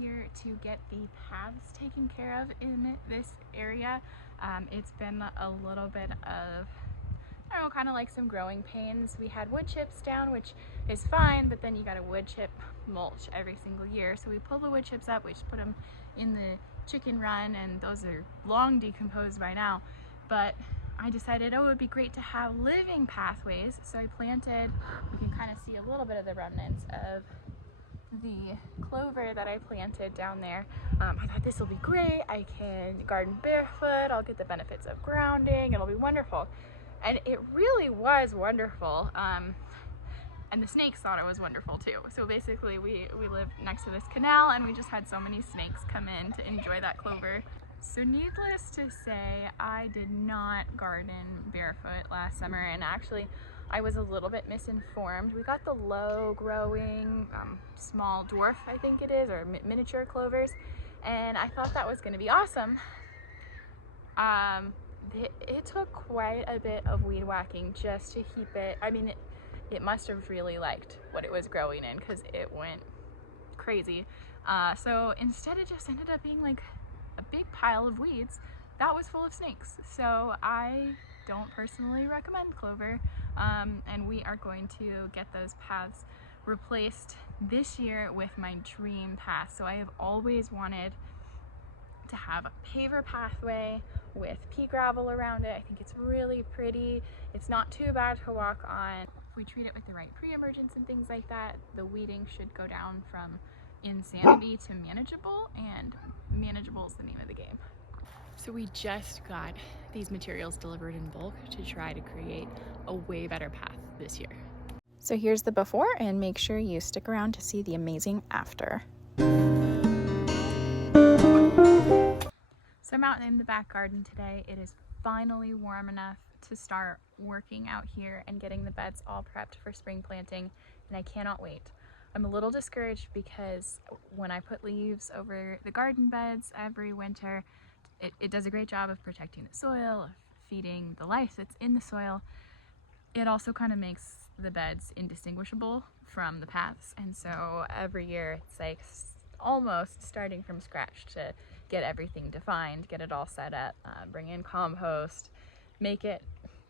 year to get the paths taken care of in this area. It's been a little bit of, I don't know, kind of like some growing pains. We had wood chips down, which is fine, but then you got to wood chip mulch every single year. So we pull the wood chips up, we just put them in the chicken run, and those are long decomposed by now. But I decided, oh, it would be great to have living pathways. So I planted, you can kind of see a little bit of the remnants of the clover that I planted down there. I thought this will be great. I can garden barefoot, I'll get the benefits of grounding, it'll be wonderful. And it really was wonderful. And the snakes thought it was wonderful too. So basically we live next to this canal, and we just had so many snakes come in to enjoy that clover. So needless to say, I did not garden barefoot last summer, and actually I was a little bit misinformed. We got the low growing, small dwarf, I think it is, or miniature clovers, and I thought that was gonna be awesome. It took quite a bit of weed whacking just to keep it, I mean, it must have really liked what it was growing in, because it went crazy. So instead it just ended up being like a big pile of weeds that was full of snakes. So I don't personally recommend clover, and we are going to get those paths replaced this year with my dream path. So I have always wanted to have a paver pathway with pea gravel around it. I think it's really pretty. It's not too bad to walk on. If we treat it with the right pre-emergence and things like that, the weeding should go down from insanity to manageable, and manageable is the name of the game. So we just got these materials delivered in bulk to try to create a way better path this year. So here's the before, and make sure you stick around to see the amazing after. So I'm out in the back garden today. It is finally warm enough to start working out here and getting the beds all prepped for spring planting, and I cannot wait. I'm a little discouraged because when I put leaves over the garden beds every winter, it does a great job of protecting the soil, of feeding the life that's in the soil. It also kind of makes the beds indistinguishable from the paths, and so every year it's like almost starting from scratch to get everything defined, get it all set up, bring in compost, make it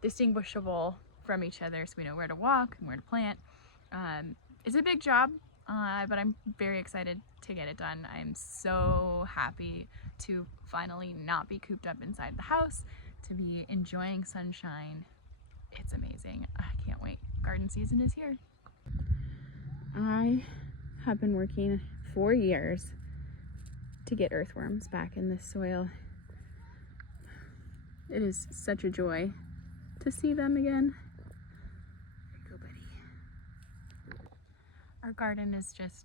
distinguishable from each other so we know where to walk and where to plant. It's a big job, but I'm very excited to get it done. I'm so happy to finally not be cooped up inside the house, to be enjoying sunshine. It's amazing. I can't wait. Garden season is here. I have been working for years to get earthworms back in this soil. It is such a joy to see them again. There you go, buddy. Our garden is just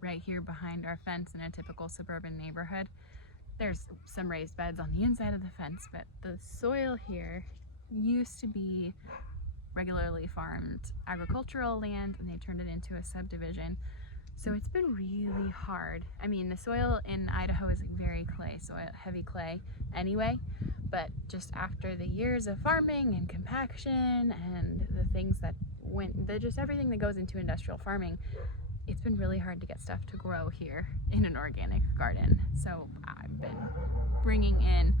right here behind our fence in a typical suburban neighborhood. There's some raised beds on the inside of the fence, but the soil here used to be regularly farmed agricultural land, and they turned it into a subdivision. So it's been really hard. I mean, the soil in Idaho is very clay soil, heavy clay anyway, but just after the years of farming and compaction and the things that just everything that goes into industrial farming, it's been really hard to get stuff to grow here in an organic garden. So I've been bringing in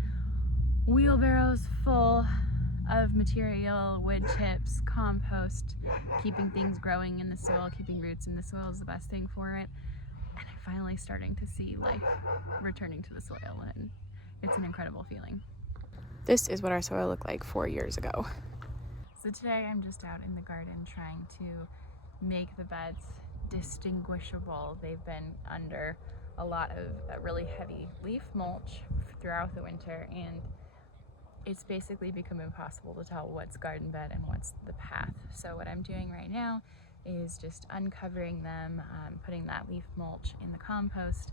wheelbarrows full of material, wood chips, compost, keeping things growing in the soil, keeping roots in the soil is the best thing for it. And I'm finally starting to see life returning to the soil, and it's an incredible feeling. This is what our soil looked like 4 years ago. So today I'm just out in the garden trying to make the beds distinguishable. They've been under a lot of really heavy leaf mulch throughout the winter, and it's basically become impossible to tell what's garden bed and what's the path. So what I'm doing right now is just uncovering them, putting that leaf mulch in the compost,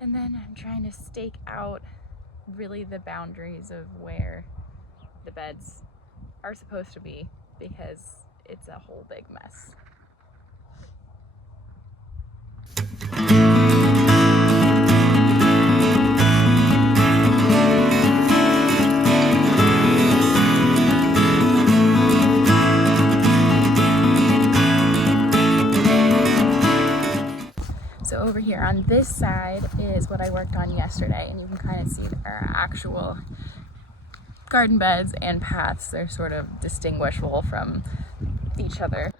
and then I'm trying to stake out really the boundaries of where the beds are supposed to be, because it's a whole big mess. So over here on this side is what I worked on yesterday, and you can kind of see our actual garden beds and paths. They're sort of distinguishable from each other.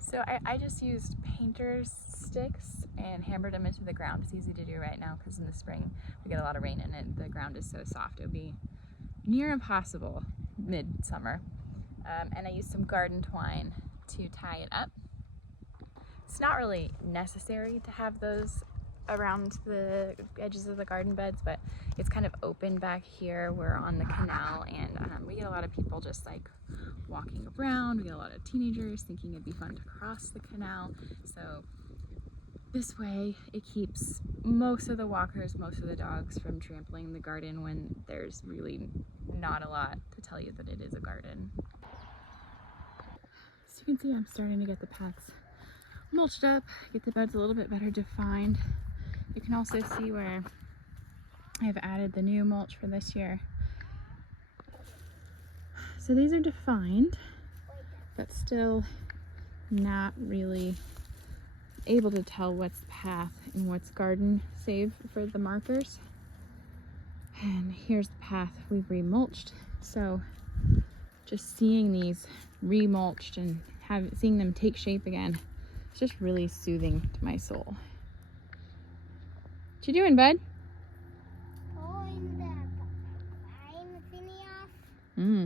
So I just used painter's sticks and hammered them into the ground. It's easy to do right now because in the spring we get a lot of rain and the ground is so soft. It would be near impossible midsummer. And I used some garden twine to tie it up. It's not really necessary to have those around the edges of the garden beds, but it's kind of open back here. We're on the canal, and we get a lot of people just like walking around. We get a lot of teenagers thinking it'd be fun to cross the canal. So this way it keeps most of the walkers, most of the dogs from trampling the garden when there's really not a lot to tell you that it is a garden. So you can see I'm starting to get the paths mulched up, get the beds a little bit better defined. You can also see where I've added the new mulch for this year. So these are defined, but still not really able to tell what's path and what's garden, save for the markers. And here's the path we've remulched. So just seeing these remulched and seeing them take shape again, it's just really soothing to my soul. What you doing, bud?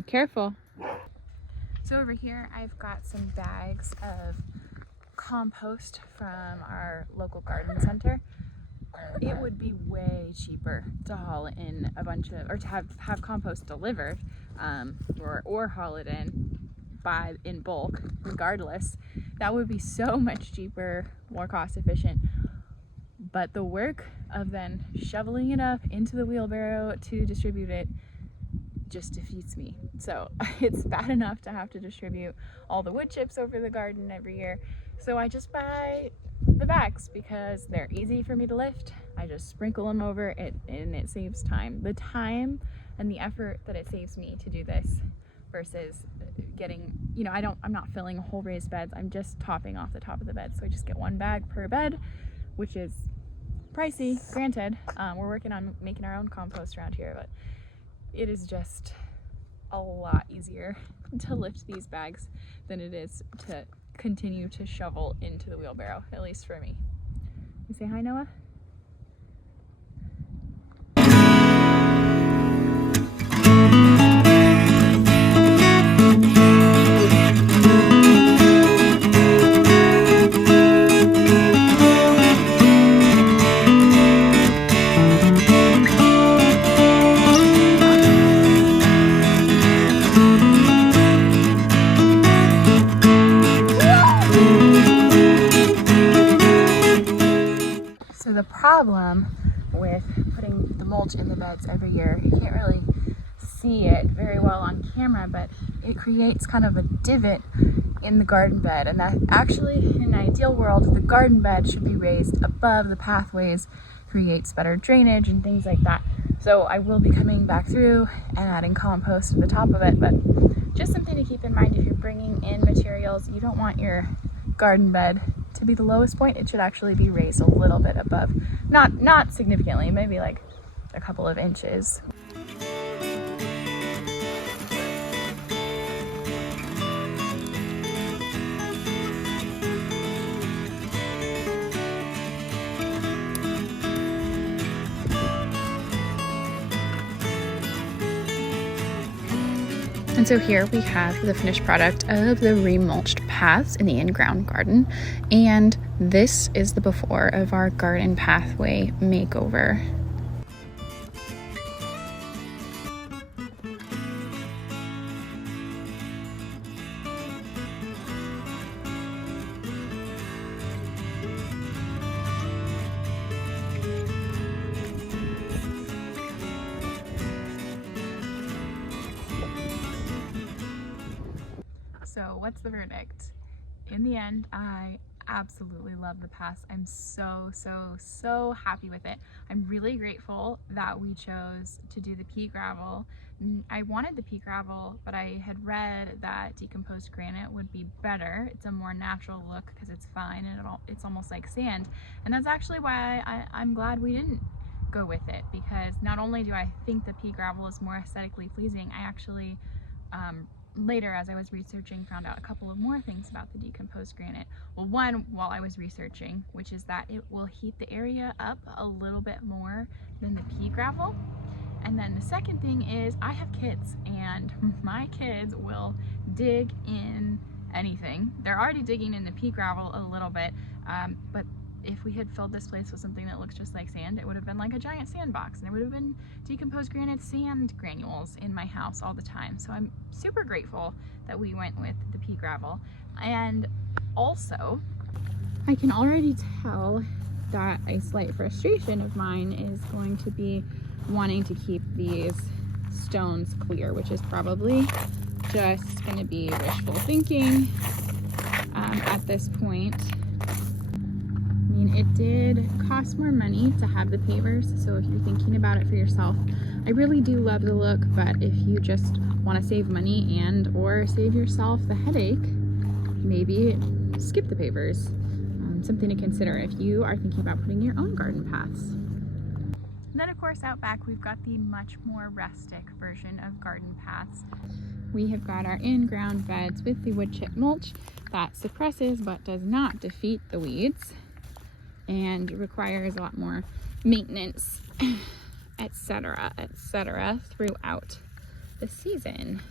Careful. So over here I've got some bags of compost from our local garden center. It would be way cheaper to haul in a bunch of, or to have compost delivered, or haul it in bulk. Regardless, that would be so much cheaper, more cost efficient. But the work of then shoveling it up into the wheelbarrow to distribute it just defeats me. So it's bad enough to have to distribute all the wood chips over the garden every year. So I just buy the bags because they're easy for me to lift. I just sprinkle them over it and it saves time. The time and the effort that it saves me to do this versus getting, you know, I'm not filling whole raised beds. I'm just topping off the top of the bed. So I just get one bag per bed, which is pricey, granted. We're working on making our own compost around here, but it is just a lot easier to lift these bags than it is to continue to shovel into the wheelbarrow, at least for me. You say hi, Noah? The problem with putting the mulch in the beds every year, you can't really see it very well on camera, but it creates kind of a divot in the garden bed. And that actually, in an ideal world, the garden bed should be raised above the pathways, creates better drainage and things like that. So I will be coming back through and adding compost to the top of it, but just something to keep in mind if you're bringing in materials. You don't want your garden bed to be the lowest point. It should actually be raised a little bit above, not significantly, maybe like a couple of inches. And so here we have the finished product of the remulched paths in the in-ground garden. And this is the before of our garden pathway makeover. So what's the verdict? In the end, I absolutely love the pass. I'm so happy with it. I'm really grateful that we chose to do the pea gravel. I wanted the pea gravel, but I had read that decomposed granite would be better. It's a more natural look because it's fine and it's almost like sand. And that's actually why I'm glad we didn't go with it, because not only do I think the pea gravel is more aesthetically pleasing, I actually later, as I was researching, found out a couple of more things about the decomposed granite. Well, one, while I was researching, which is that it will heat the area up a little bit more than the pea gravel. And then the second thing is I have kids, and my kids will dig in anything. They're already digging in the pea gravel a little bit, but if we had filled this place with something that looks just like sand, it would have been like a giant sandbox, and there would have been decomposed granite sand granules in my house all the time. So I'm super grateful that we went with the pea gravel. And also, I can already tell that a slight frustration of mine is going to be wanting to keep these stones clear, which is probably just going to be wishful thinking at this point. I mean, it did cost more money to have the pavers, so if you're thinking about it for yourself, I really do love the look, but if you just want to save money and or save yourself the headache, maybe skip the pavers. Something to consider if you are thinking about putting your own garden paths. And then of course out back we've got the much more rustic version of garden paths. We have got our in-ground beds with the wood chip mulch that suppresses but does not defeat the weeds, and requires a lot more maintenance, etc., throughout the season.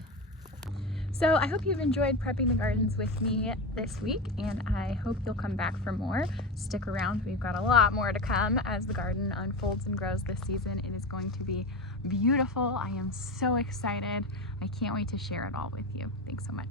So I hope you've enjoyed prepping the gardens with me this week, and I hope you'll come back for more. Stick around, we've got a lot more to come as the garden unfolds and grows this season. It is going to be beautiful. I am so excited. I can't wait to share it all with you. Thanks so much.